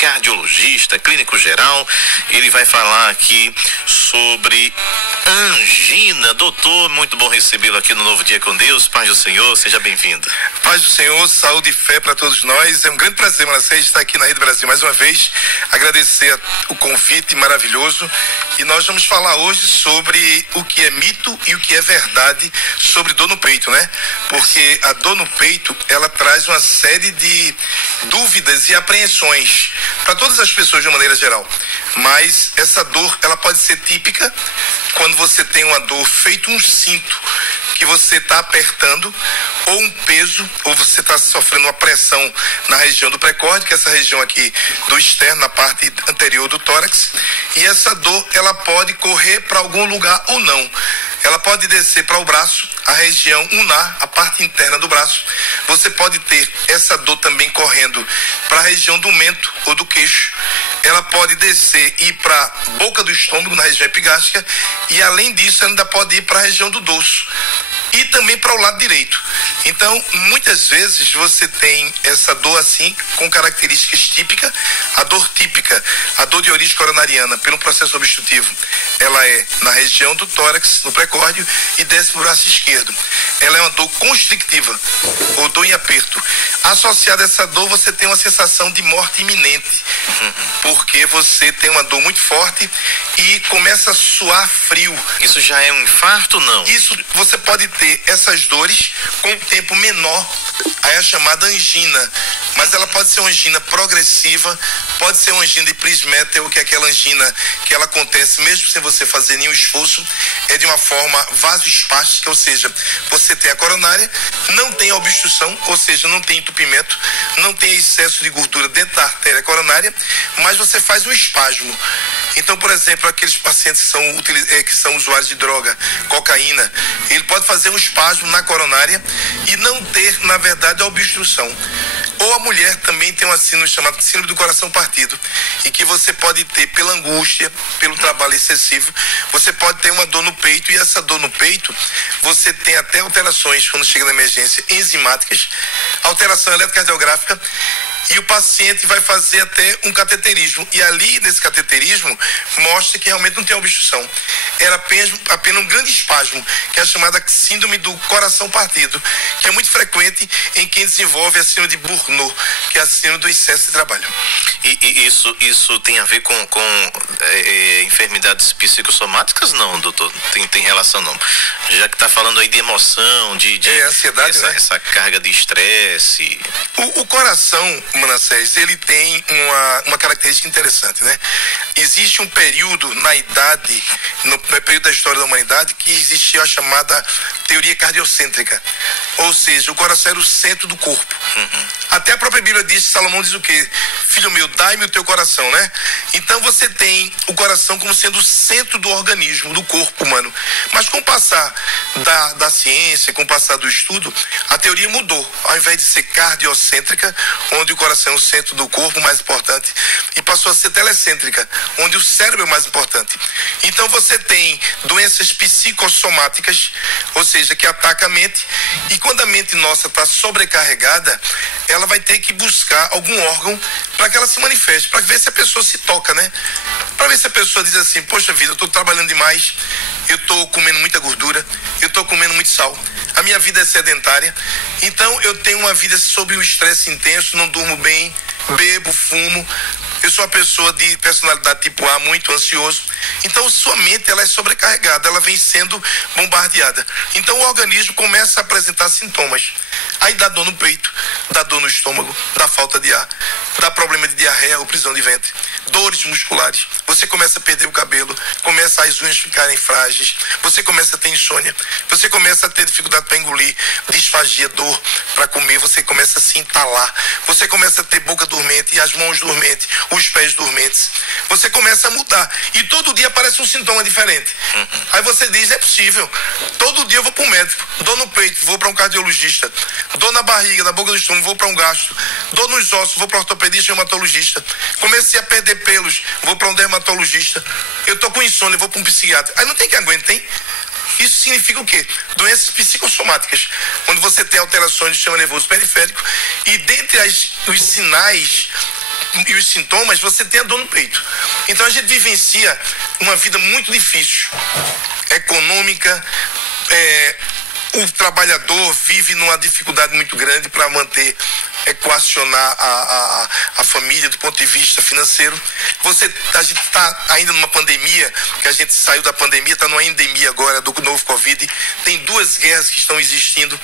cardiologista, clínico geral. Ele vai falar aqui sobre angina. Doutor, muito bom recebê-lo aqui no Novo Dia com Deus. Paz do Senhor, seja bem-vindo. Paz do Senhor, saúde e fé para todos nós. É um grande prazer, Manassés, estar aqui na Rede Brasil mais uma vez. Agradecer o convite maravilhoso. E nós vamos falar hoje sobre o que é mito e o que é verdade sobre dor no peito, né? Porque a dor no peito, ela traz uma série de dúvidas e apreensões para todas as pessoas de uma maneira geral. Mas essa dor, ela pode ser típica quando você tem uma dor feito um cinto que você está apertando, ou um peso, ou você está sofrendo uma pressão na região do precórdio, que é essa região aqui do externo, na parte anterior do tórax, e essa dor, ela pode correr para algum lugar ou não. Ela pode descer para o braço, a região ulnar, a parte interna do braço. Você pode ter essa dor também correndo para a região do mento ou do queixo. Ela pode descer e ir para a boca do estômago, na região epigástrica, e além disso ainda pode ir para a região do dorso e também para o lado direito. Então, muitas vezes você tem essa dor assim, com características típicas. A dor típica, a dor de origem coronariana, pelo processo obstrutivo, ela é na região do tórax, no precórdio, e desce para o braço esquerdo. Ela é uma dor constrictiva, ou dor em aperto. Associada a essa dor, você tem uma sensação de morte iminente, porque você tem uma dor muito forte e começa a suar frio. Isso já é um infarto ou não? Isso, você pode ter essas dores com um tempo menor, aí é a chamada angina, mas ela pode ser uma angina progressiva, pode ser uma angina de Prinzmetal, que é aquela angina que ela acontece mesmo sem você fazer nenhum esforço, é de uma forma vasoespástica, ou seja, você tem a coronária, não tem obstrução, ou seja, não tem entupimento, não tem excesso de gordura dentro da artéria coronária, mas você faz um espasmo. Então, por exemplo, aqueles pacientes que são usuários de droga, cocaína, ele pode fazer um espasmo na coronária e não ter, na verdade, a obstrução. Ou a mulher também tem uma síndrome chamada síndrome do coração partido, e que você pode ter pela angústia, pelo trabalho excessivo, você pode ter uma dor no peito, e essa dor no peito, você tem até alterações, quando chega na emergência, enzimáticas, alteração eletrocardiográfica, e o paciente vai fazer até um cateterismo. E ali, nesse cateterismo, mostra que realmente não tem obstrução. Era apenas um grande espasmo, que é a chamada síndrome do coração partido, que é muito frequente em quem desenvolve a síndrome de Burnout, que é a síndrome do excesso de trabalho. E isso tem a ver com enfermidades psicossomáticas? Não, doutor? Tem relação não? Já que está falando aí de emoção, de ansiedade, né? Essa carga de estresse. O coração, Manassés, ele tem uma característica interessante, né? Existe um período na idade, no período da história da humanidade, que existia a chamada teoria cardiocêntrica. Ou seja, o coração era o centro do corpo. Até a própria Bíblia diz, Salomão diz o quê? Filho meu, dai-me o teu coração, né? Então você tem o coração como sendo o centro do organismo, do corpo humano. Mas com o passar da ciência, com o passar do estudo, a teoria mudou. Ao invés de ser cardiocêntrica, onde o coração é o centro do corpo mais importante, e passou a ser telecêntrica, onde o cérebro é o mais importante. Então você tem doenças psicossomáticas, ou seja, que atacam a mente, e quando a mente nossa está sobrecarregada, ela vai ter que buscar algum órgão para que ela se manifeste, para ver se a pessoa se toca, né? Para ver se a pessoa diz assim, poxa vida, eu estou trabalhando demais, eu estou comendo muita gordura, eu estou comendo muito sal, a minha vida é sedentária, então eu tenho uma vida sob o estresse intenso, não durmo bem, bebo, fumo, eu sou uma pessoa de personalidade tipo A, muito ansioso. Então sua mente, ela é sobrecarregada, ela vem sendo bombardeada. Então o organismo começa a apresentar sintomas. Aí dá dor no peito, dá dor no estômago, dá falta de ar, dá problema de diarreia ou prisão de ventre, dores musculares, você começa a perder o cabelo, começa as unhas ficarem frágeis, você começa a ter insônia, você começa a ter dificuldade para engolir, disfagia, dor para comer, você começa a se entalar, você começa a ter boca dormente e as mãos dormentes, os pés dormentes, você começa a mudar e todo dia aparece um sintoma diferente. Aí você diz, é possível, todo dia eu vou para um médico, dor no peito, vou para um cardiologista, dor na barriga, na boca do estômago, vou para um gastro, dor nos ossos, vou para um ortopedista e reumatologista, comecei a perder pelos, vou para um dermatologista, eu tô com insônia, vou para um psiquiatra. Aí não tem quem aguente, tem? Isso significa o quê? Doenças psicossomáticas, onde você tem alterações do sistema nervoso periférico e dentre os sinais e os sintomas, você tem a dor no peito. Então a gente vivencia uma vida muito difícil, econômica, o trabalhador vive numa dificuldade muito grande para manter, equacionar a família do ponto de vista financeiro. A gente está ainda numa pandemia, que a gente saiu da pandemia, está numa endemia agora do novo Covid. Tem 2 guerras que estão existindo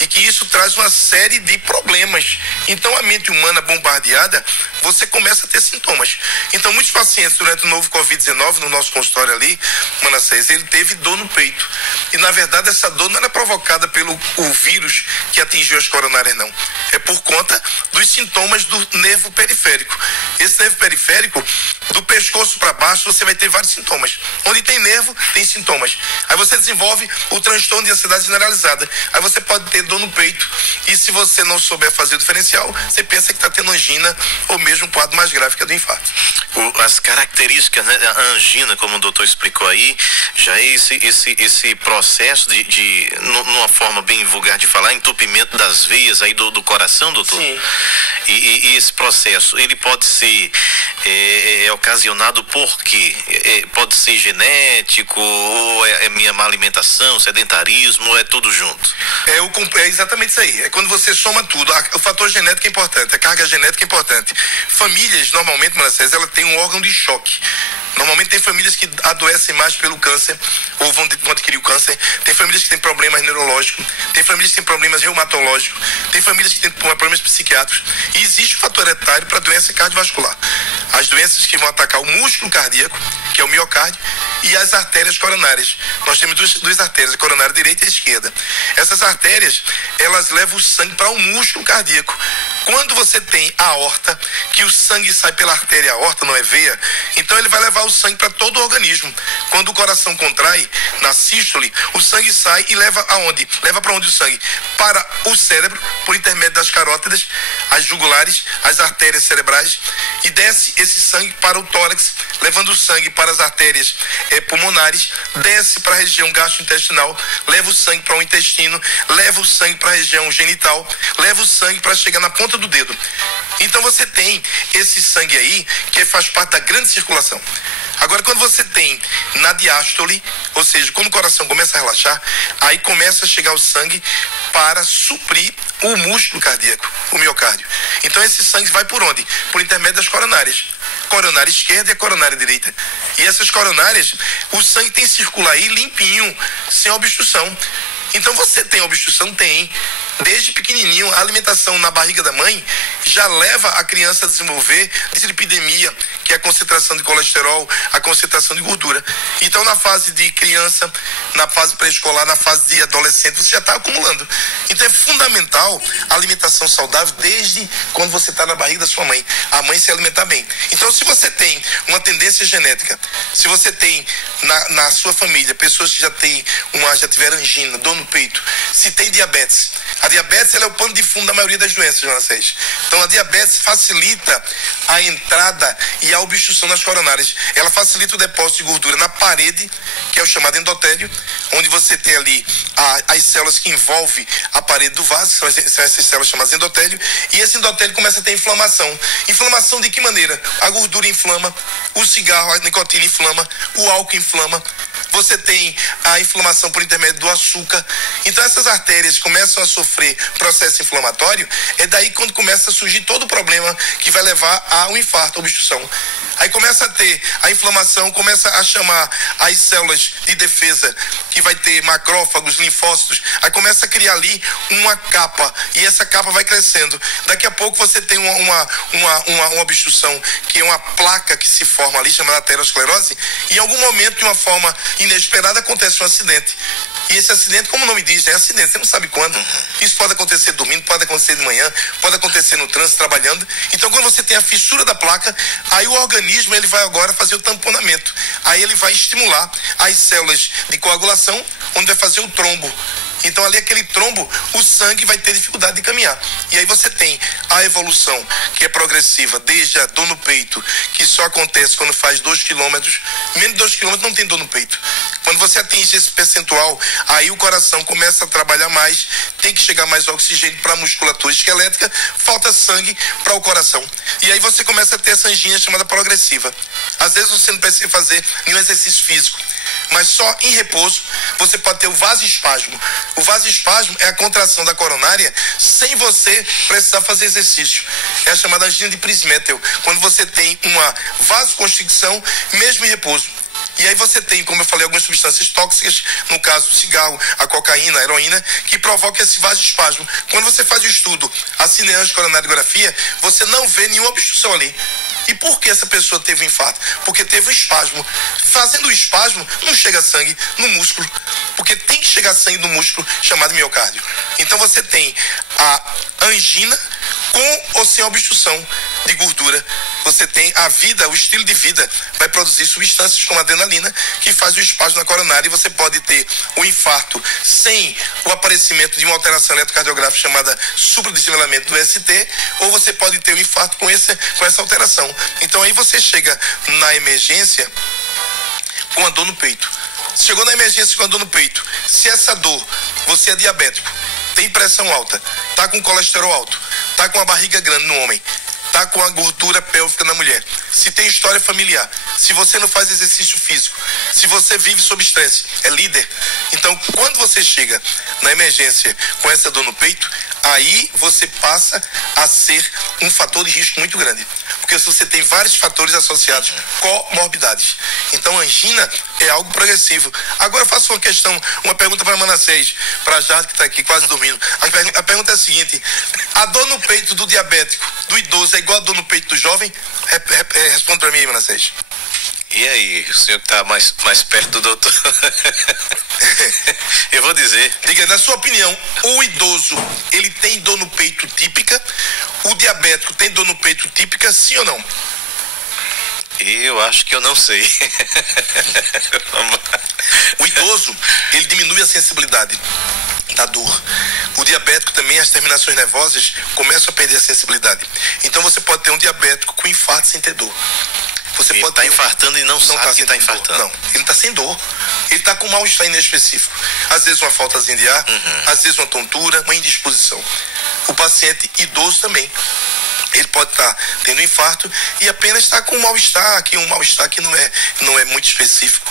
e que isso traz uma série de problemas. Então a mente humana bombardeada, você começa a ter sintomas. Então muitos pacientes durante o novo Covid-19, no nosso consultório ali, Manassés, ele teve dor no peito. E na verdade essa dor não era provocada pelo vírus que atingiu as coronárias, não. É por conta dos sintomas do nervo periférico. Esse nervo periférico, do pescoço para baixo, você vai ter vários sintomas. Onde tem nervo, tem sintomas. Aí você desenvolve o transtorno de ansiedade generalizada. Aí você pode ter dor no peito. E se você não souber fazer o diferencial, você pensa que está tendo angina ou mesmo um quadro mais grave que é do infarto. As características, né? A angina, como o doutor explicou aí, já é esse processo numa forma bem vulgar de falar, entupimento das veias aí do coração, doutor? Sim. E esse processo, ele pode ser ocasionado por quê? Pode ser genético, ou é minha má alimentação, sedentarismo, ou é tudo junto? É exatamente isso aí. É quando você soma tudo. O fator genético é importante, a carga genética é importante. Famílias, normalmente, Manassés, ela tem um órgão de choque. Normalmente tem famílias que adoecem mais pelo câncer, ou vão adquirir o câncer. Tem famílias que têm problemas neurológicos, tem famílias que têm problemas reumatológicos, tem famílias que têm problemas psiquiátricos. E existe o fator etário para doença cardiovascular. As doenças que vão atacar o músculo cardíaco, que é o miocárdio, e as artérias coronárias. Nós temos duas artérias, a coronária direita e a esquerda. Essas artérias, elas levam o sangue para o músculo cardíaco. Quando você tem a aorta, que o sangue sai pela artéria aorta, não é veia, então ele vai levar o sangue para todo o organismo. Quando o coração contrai, na sístole, o sangue sai e leva aonde? Leva para onde o sangue? Para o cérebro, por intermédio das carótidas, as jugulares, as artérias cerebrais, e desce esse sangue para o tórax, levando o sangue para as artérias pulmonares, desce para a região gastrointestinal, leva o sangue para o intestino, leva o sangue para a região genital, leva o sangue para chegar na ponta do dedo. Então você tem esse sangue aí que faz parte da grande circulação. Agora, quando você tem na diástole, ou seja, quando o coração começa a relaxar, aí começa a chegar o sangue para suprir o músculo cardíaco, o miocárdio. Então esse sangue vai por onde? Por intermédio das coronárias. Coronária esquerda e a coronária direita. E essas coronárias, o sangue tem que circular aí limpinho, sem obstrução. Então você tem obstrução? Tem. Desde pequenininho, a alimentação na barriga da mãe já leva a criança a desenvolver dislipidemia, que é a concentração de colesterol, a concentração de gordura. Então, na fase de criança, na fase pré-escolar, na fase de adolescente, você já está acumulando. Então, é fundamental a alimentação saudável desde quando você está na barriga da sua mãe. A mãe se alimentar bem. Então, se você tem uma tendência genética, se você tem na sua família pessoas que já tiveram angina, dor no peito, se tem diabetes, a diabetes ela é o pano de fundo da maioria das doenças, Manassés. Então a diabetes facilita a entrada e a obstrução nas coronárias. Ela facilita o depósito de gordura na parede, que é o chamado endotélio, onde você tem ali as células que envolvem a parede do vaso, são essas células chamadas endotélio, e esse endotélio começa a ter inflamação. Inflamação de que maneira? A gordura inflama, o cigarro, a nicotina inflama, o álcool inflama. Você tem a inflamação por intermédio do açúcar. Então essas artérias começam a sofrer processo inflamatório, é daí quando começa a surgir todo o problema que vai levar a um infarto, a obstrução. Aí começa a ter a inflamação, começa a chamar as células de defesa, que vai ter macrófagos, linfócitos, aí começa a criar ali uma capa, e essa capa vai crescendo. Daqui a pouco você tem uma obstrução, que é uma placa que se forma ali, chamada aterosclerose, e em algum momento, de uma forma inesperada, acontece um acidente. E esse acidente, como o nome diz, é acidente, você não sabe quando. Isso pode acontecer dormindo, pode acontecer de manhã, pode acontecer no trânsito, trabalhando. Então, quando você tem a fissura da placa, aí o organismo ele vai agora fazer o tamponamento. Aí ele vai estimular as células de coagulação, onde vai fazer o trombo. Então ali aquele trombo, o sangue vai ter dificuldade de caminhar. E aí você tem a evolução, que é progressiva, desde a dor no peito, que só acontece quando faz 2 quilômetros, menos de 2 quilômetros não tem dor no peito. Quando você atinge esse percentual, aí o coração começa a trabalhar mais, tem que chegar mais oxigênio para a musculatura esquelética, falta sangue para o coração. E aí você começa a ter essa angina chamada progressiva. Às vezes você não precisa fazer nenhum exercício físico, mas só em repouso você pode ter o vasoespasmo. O vasoespasmo é a contração da coronária sem você precisar fazer exercício. É a chamada angina de Prinzmetal, quando você tem uma vasoconstricção mesmo em repouso. E aí você tem, como eu falei, algumas substâncias tóxicas, no caso o cigarro, a cocaína, a heroína, que provocam esse vasoespasmo. Quando você faz o estudo, a cineangiocoronariografia, você não vê nenhuma obstrução ali. E por que essa pessoa teve um infarto? Porque teve um espasmo. Fazendo o espasmo, não chega sangue no músculo, porque tem que chegar sangue no músculo chamado miocárdio. Então você tem a angina com ou sem obstrução de gordura. Você tem a vida, o estilo de vida vai produzir substâncias como adrenalina que faz o espasmo na coronária, e você pode ter o infarto sem o aparecimento de uma alteração eletrocardiográfica chamada supradesnivelamento do ST, ou você pode ter o infarto com essa alteração. Então aí você chega na emergência com a dor no peito. Chegou na emergência com a dor no peito. Se essa dor, você é diabético, tem pressão alta, tá com colesterol alto, tá com a barriga grande no homem, tá com a gordura pélvica na mulher, se tem história familiar, se você não faz exercício físico, se você vive sob estresse, é líder. Então, quando você chega na emergência com essa dor no peito, aí você passa a ser um fator de risco muito grande. Porque se você tem vários fatores associados, comorbidades. Então, a angina é algo progressivo. Agora, eu faço uma pergunta para Manassés, para a Jade, que está aqui quase dormindo. A pergunta é a seguinte: a dor no peito do diabético, do idoso, é igual a dor no peito do jovem? Responde para mim, Manassés. E aí, o senhor que está mais perto do doutor? Eu vou dizer. Diga, na sua opinião, o idoso, ele tem dor no peito típica? O diabético tem dor no peito típica, sim ou não? Eu acho que eu não sei. O idoso, ele diminui a sensibilidade da dor. O diabético também, as terminações nervosas começam a perder a sensibilidade. Então você pode ter um diabético com infarto sem ter dor. Você ele pode estar infartando e não sabe que está infartando. Não, ele está sem dor. Ele está com mal-estar inespecífico. Às vezes uma faltazinha de ar, às vezes uma tontura, uma indisposição. O paciente idoso também. Ele pode estar tendo infarto e apenas está com um mal-estar que não é muito específico.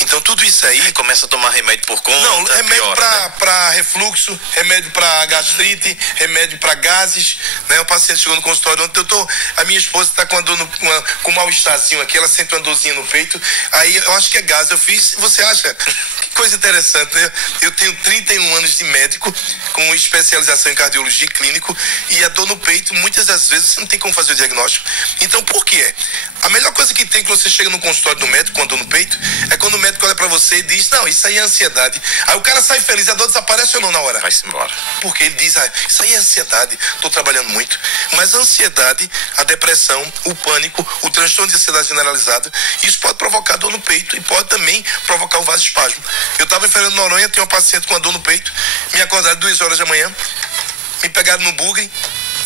Então tudo isso aí começa a tomar remédio por conta. Não, remédio né? para refluxo, remédio para gastrite, remédio para gases, né? O paciente chegou no consultório ontem, doutor, a minha esposa está com com um mal-estarzinho aqui, ela sente uma dorzinha no peito, aí eu acho que é gás. Eu fiz, você acha? Que coisa interessante, né? Eu tenho 31 anos de médico com especialização em cardiologia clínico, e a dor no peito, muitas das vezes você não tem como fazer o diagnóstico. Então por quê? A melhor coisa que tem quando você chega no consultório do médico com a dor no peito é quando o médico olha pra você e diz: não, isso aí é ansiedade. Aí o cara sai feliz, a dor desaparece ou não na hora? Vai-se embora. Porque ele diz: isso aí é ansiedade, tô trabalhando muito. Mas a ansiedade, a depressão, o pânico, o transtorno de ansiedade generalizado, isso pode provocar dor no peito e pode também provocar o vasoespasmo. Eu tava em Fernando de Noronha, tinha uma paciente com a dor no peito, me acordaram 2 horas da manhã, me pegaram no bugre.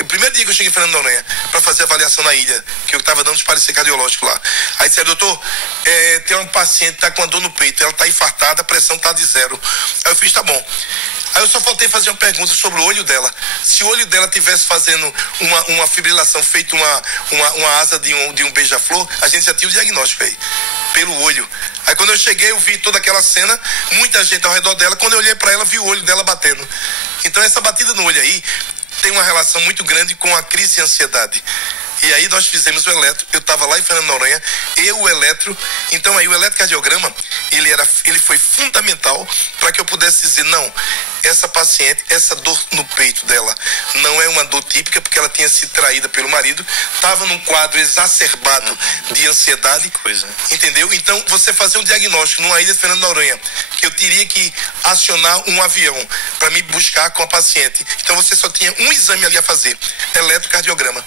O primeiro dia que eu cheguei em Fernando de Noronha para fazer avaliação na ilha, que eu estava dando os parecer cardiológico lá, aí disseram: doutor, tem uma paciente que está com a dor no peito, ela está infartada, a pressão está de 0. Aí eu fiz: tá bom. Aí eu só faltei fazer uma pergunta sobre o olho dela. Se o olho dela tivesse fazendo uma fibrilação, feito uma asa de um beija-flor, a gente já tinha o diagnóstico aí, pelo olho. Aí quando eu cheguei, eu vi toda aquela cena, muita gente ao redor dela. Quando eu olhei para ela, vi o olho dela batendo. Então essa batida no olho aí tem uma relação muito grande com a crise de ansiedade. E aí nós fizemos o eletro, eu estava lá em Fernando de Noronha, o eletro. Então aí o eletrocardiograma, ele foi fundamental para que eu pudesse dizer: não, essa paciente, essa dor no peito dela não é uma dor típica, porque ela tinha sido traída pelo marido, estava num quadro exacerbado de ansiedade, entendeu? Então você fazer um diagnóstico numa ilha de Fernando de Noronha, que eu teria que acionar um avião para me buscar com a paciente, então você só tinha um exame ali a fazer, eletrocardiograma.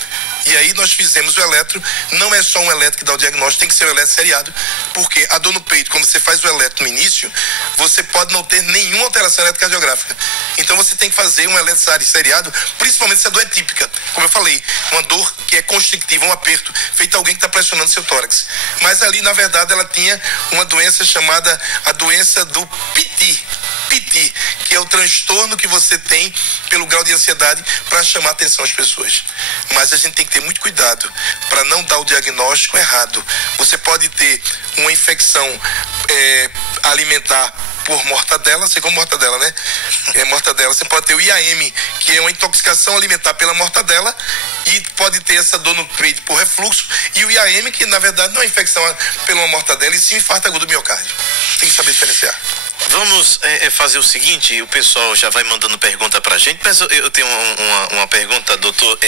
E aí nós fizemos o eletro. Não é só um eletro que dá o diagnóstico, tem que ser o eletro seriado, porque a dor no peito, quando você faz o eletro no início, você pode não ter nenhuma alteração eletrocardiográfica. prática. Então você tem que fazer um seriado, principalmente se a dor é típica. Como eu falei, uma dor que é constrictiva, um aperto, feito alguém que está pressionando seu tórax. Mas ali, na verdade, ela tinha uma doença chamada a doença do PT, que é o transtorno que você tem pelo grau de ansiedade para chamar a atenção às pessoas. Mas a gente tem que ter muito cuidado para não dar o diagnóstico errado. Você pode ter uma infecção alimentar por mortadela, você come mortadela, né? Mortadela, você pode ter o IAM, que é uma intoxicação alimentar pela mortadela, e pode ter essa dor no peito por refluxo, e o IAM, que na verdade não é infecção pela mortadela, e sim infarto agudo do miocárdio. Tem que saber diferenciar. Vamos fazer o seguinte, o pessoal já vai mandando pergunta pra gente, mas eu tenho uma pergunta, doutor.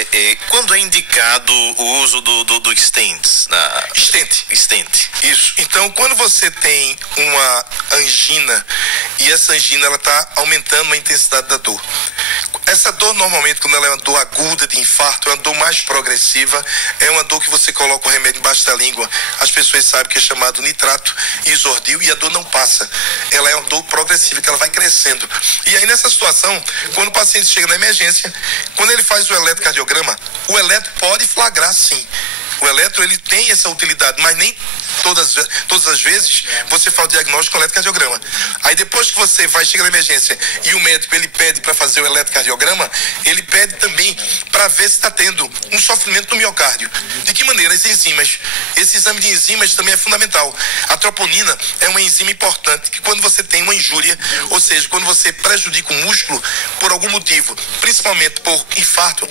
Quando é indicado o uso do stents? Stent. Isso. Então, quando você tem uma angina, e essa angina ela está aumentando a intensidade da dor. Essa dor, normalmente, quando ela é uma dor aguda de infarto, é uma dor mais progressiva, é uma dor que você coloca o remédio embaixo da língua. As pessoas sabem que é chamado nitrato isordil, e a dor não passa. Ela é uma dor progressiva, que ela vai crescendo. E aí, nessa situação, quando o paciente chega na emergência, quando ele faz o eletrocardiograma, o eletro pode flagrar, sim. O eletro, ele tem essa utilidade, mas nem todas as vezes você faz o diagnóstico com o eletrocardiograma. Aí depois que você vai chegar na emergência e o médico ele pede para fazer o eletrocardiograma, ele pede também para ver se está tendo um sofrimento no miocárdio. De que maneira? As enzimas. Esse exame de enzimas também é fundamental. A troponina é uma enzima importante que quando você tem uma injúria, ou seja, quando você prejudica o músculo por algum motivo, principalmente por infarto,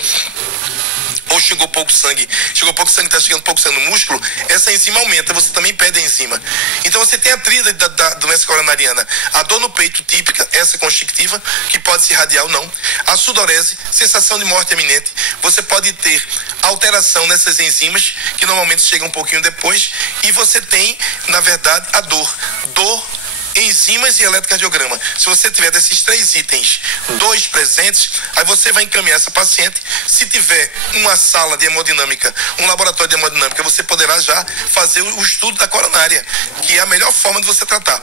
ou chegou pouco sangue, está chegando pouco sangue no músculo, essa enzima aumenta, você também perde a enzima. Então você tem a tríade da doença coronariana, a dor no peito típica, essa constrictiva, que pode se irradiar ou não, a sudorese, sensação de morte iminente, você pode ter alteração nessas enzimas, que normalmente chegam um pouquinho depois, e você tem, na verdade, a dor, enzimas e eletrocardiograma. Se você tiver desses 3 itens, 2 presentes, aí você vai encaminhar essa paciente. Se tiver uma sala de hemodinâmica, um laboratório de hemodinâmica, você poderá já fazer o estudo da coronária, que é a melhor forma de você tratar.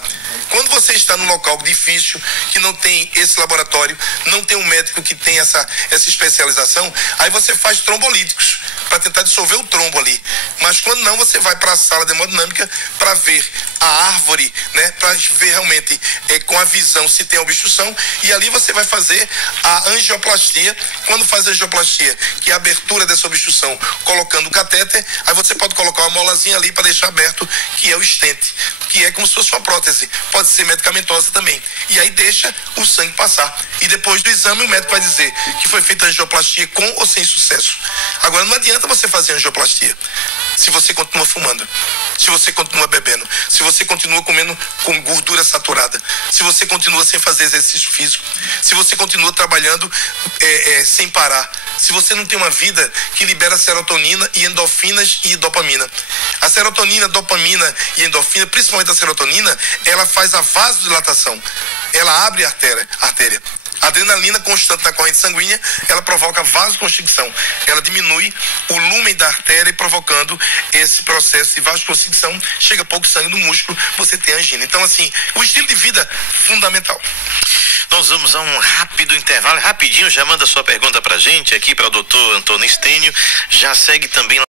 Quando você está num local difícil, que não tem esse laboratório, não tem um médico que tem essa especialização, aí você faz trombolíticos para tentar dissolver o trombo ali. Mas quando não, você vai para a sala de hemodinâmica para ver a árvore, né, para ver realmente com a visão se tem obstrução, e ali você vai fazer a angioplastia. Quando faz a angioplastia, que é a abertura dessa obstrução, colocando o catéter, aí você pode colocar uma molazinha ali para deixar aberto, que é o stent, que é como se fosse uma prótese, pode ser medicamentosa também, e aí deixa o sangue passar, e depois do exame o médico vai dizer que foi feita a angioplastia com ou sem sucesso. Agora não adianta você fazer angioplastia se você continua fumando, se você continua bebendo, se você continua comendo com gordura saturada, se você continua sem fazer exercício físico, se você continua trabalhando sem parar, se você não tem uma vida que libera serotonina e endorfinas e dopamina. A serotonina, dopamina e endorfina, principalmente a serotonina, ela faz a vasodilatação, ela abre a artéria. A adrenalina constante na corrente sanguínea, ela provoca vasoconstricção. Ela diminui o lumen da artéria, provocando esse processo de vasoconstricção. Chega pouco sangue no músculo, você tem angina. Então, assim, o estilo de vida fundamental. Nós vamos a um rápido intervalo, rapidinho, já manda sua pergunta pra gente aqui, para o doutor Antônio Stênio, já segue também